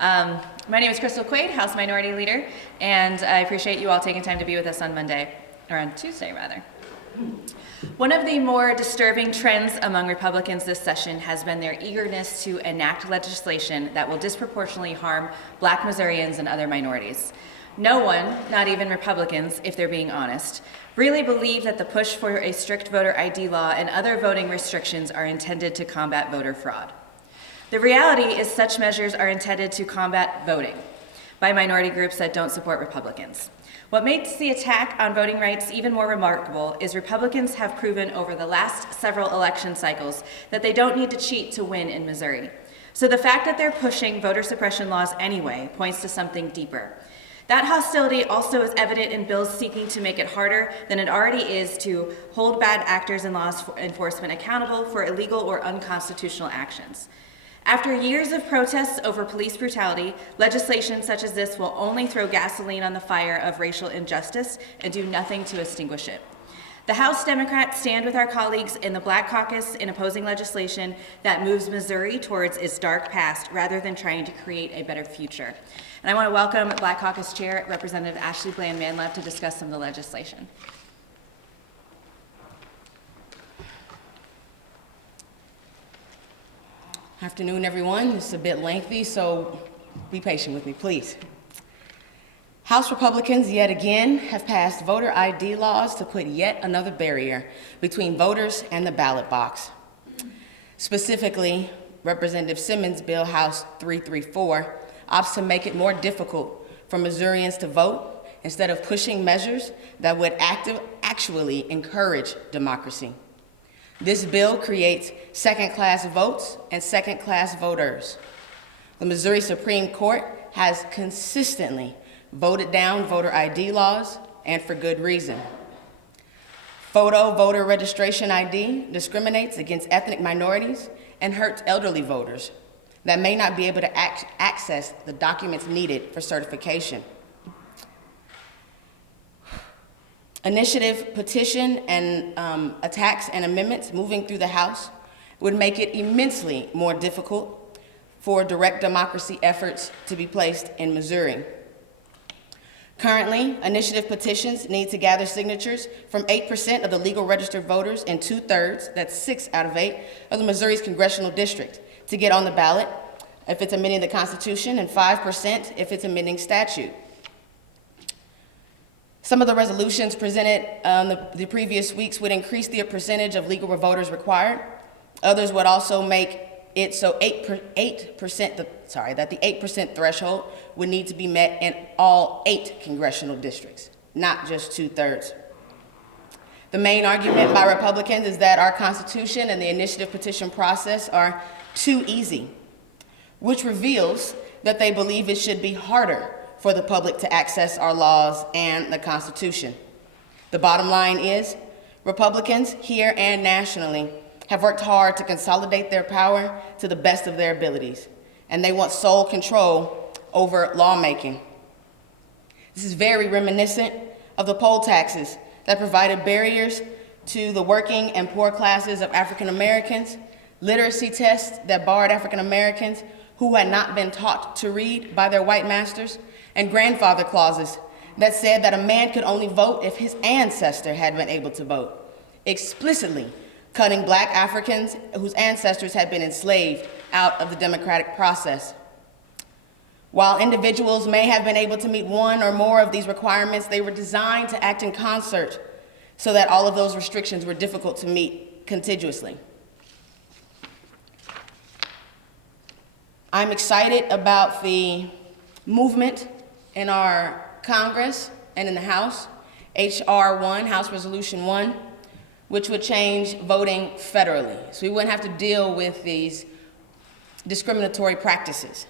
My name is Crystal Quaid, House Minority Leader, and I appreciate you all taking time to be with us on Monday, or on Tuesday rather. One of the more disturbing trends among Republicans this session has been their eagerness to enact legislation that will disproportionately harm Black Missourians and other minorities. No one, not even Republicans, if they're being honest, really believe that the push for a strict voter ID law and other voting restrictions are intended to combat voter fraud. The reality is such measures are intended to combat voting by minority groups that don't support Republicans. What makes the attack on voting rights even more remarkable is Republicans have proven over the last several election cycles that they don't need to cheat to win in Missouri. So the fact that they're pushing voter suppression laws anyway points to something deeper. That hostility also is evident in bills seeking to make it harder than it already is to hold bad actors and law enforcement accountable for illegal or unconstitutional actions. After years of protests over police brutality, legislation such as this will only throw gasoline on the fire of racial injustice and do nothing to extinguish it. The House Democrats stand with our colleagues in the Black Caucus in opposing legislation that moves Missouri towards its dark past rather than trying to create a better future. And I want to welcome Black Caucus Chair Representative Ashley Bland-Manlove to discuss some of the legislation. Afternoon, everyone. This is a bit lengthy, so be patient with me, please. House Republicans, yet again, have passed voter ID laws to put yet another barrier between voters and the ballot box. Specifically, Representative Simmons' Bill House 334 opts to make it more difficult for Missourians to vote instead of pushing measures that would actually encourage democracy. This bill creates second-class votes and second-class voters. The Missouri Supreme Court has consistently voted down voter ID laws, and for good reason. Photo voter registration ID discriminates against ethnic minorities and hurts elderly voters that may not be able to access the documents needed for certification. Initiative, petition, and attacks and amendments moving through the House would make it immensely more difficult for direct democracy efforts to be placed in Missouri. Currently, initiative petitions need to gather signatures from 8% of the legal registered voters and 2/3, that's 6 out of 8, of the Missouri's congressional district to get on the ballot if it's amending the Constitution, and 5% if it's amending statute. Some of the resolutions presented the previous weeks would increase the percentage of legal voters required. Others would also make it so that the 8% threshold would need to be met in all 8 congressional districts, not just 2/3. The main argument by Republicans is that our Constitution and the initiative petition process are too easy, which reveals that they believe it should be harder for the public to access our laws and the Constitution. The bottom line is, Republicans here and nationally have worked hard to consolidate their power to the best of their abilities, and they want sole control over lawmaking. This is very reminiscent of the poll taxes that provided barriers to the working and poor classes of African Americans, literacy tests that barred African Americans who had not been taught to read by their white masters, and grandfather clauses that said that a man could only vote if his ancestor had been able to vote, explicitly cutting Black Africans whose ancestors had been enslaved out of the democratic process. While individuals may have been able to meet one or more of these requirements, they were designed to act in concert so that all of those restrictions were difficult to meet contiguously. I'm excited about the movement in our Congress and in the House, H.R. 1, House Resolution 1, which would change voting federally. So we wouldn't have to deal with these discriminatory practices.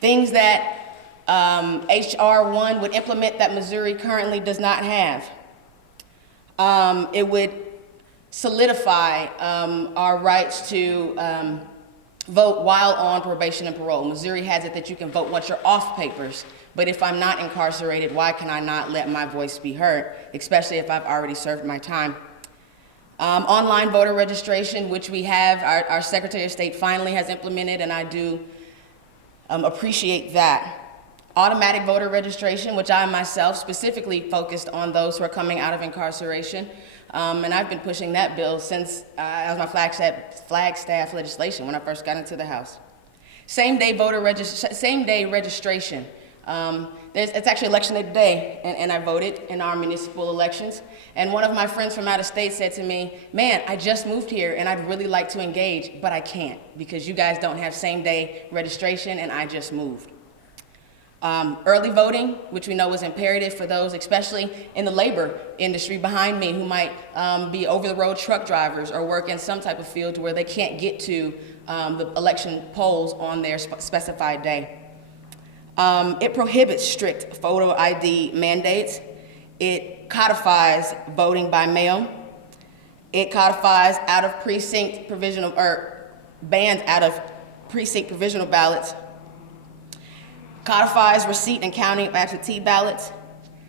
Things that H.R. 1 would implement that Missouri currently does not have. It would solidify our rights to vote while on probation and parole. Missouri has it that you can vote once you're off papers, but if I'm not incarcerated, why can I not let my voice be heard, especially if I've already served my time? Online voter registration, which we have, our Secretary of State finally has implemented, and I do appreciate that. Automatic voter registration, which I myself specifically focused on those who are coming out of incarceration. And I've been pushing that bill since as my flagstaff legislation when I first got into the House. Same day registration. It's actually election day today, and I voted in our municipal elections. And one of my friends from out of state said to me, "Man, I just moved here and I'd really like to engage, but I can't because you guys don't have same day registration and I just moved." Early voting, which we know is imperative for those, especially in the labor industry behind me, who might be over-the-road truck drivers or work in some type of field where they can't get to the election polls on their specified day. It prohibits strict photo ID mandates. It codifies voting by mail. It codifies out-of-precinct provisional, or bans out-of-precinct provisional ballots. Codifies receipt and counting of absentee ballots.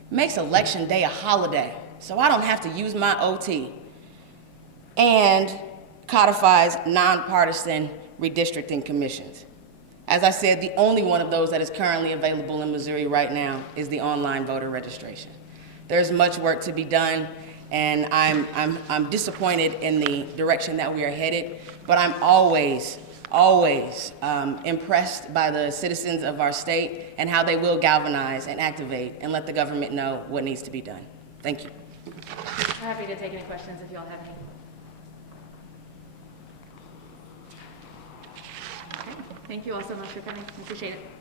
Makes election day a holiday, so I don't have to use my OT. And codifies nonpartisan redistricting commissions. As I said, the only one of those that is currently available in Missouri right now is the online voter registration. There's much work to be done, and I'm disappointed in the direction that we are headed, but I'm always impressed by the citizens of our state and how they will galvanize and activate and let the government know what needs to be done. Thank you. I'm happy to take any questions if you all have any. Okay. Thank you all so much for coming. I appreciate it.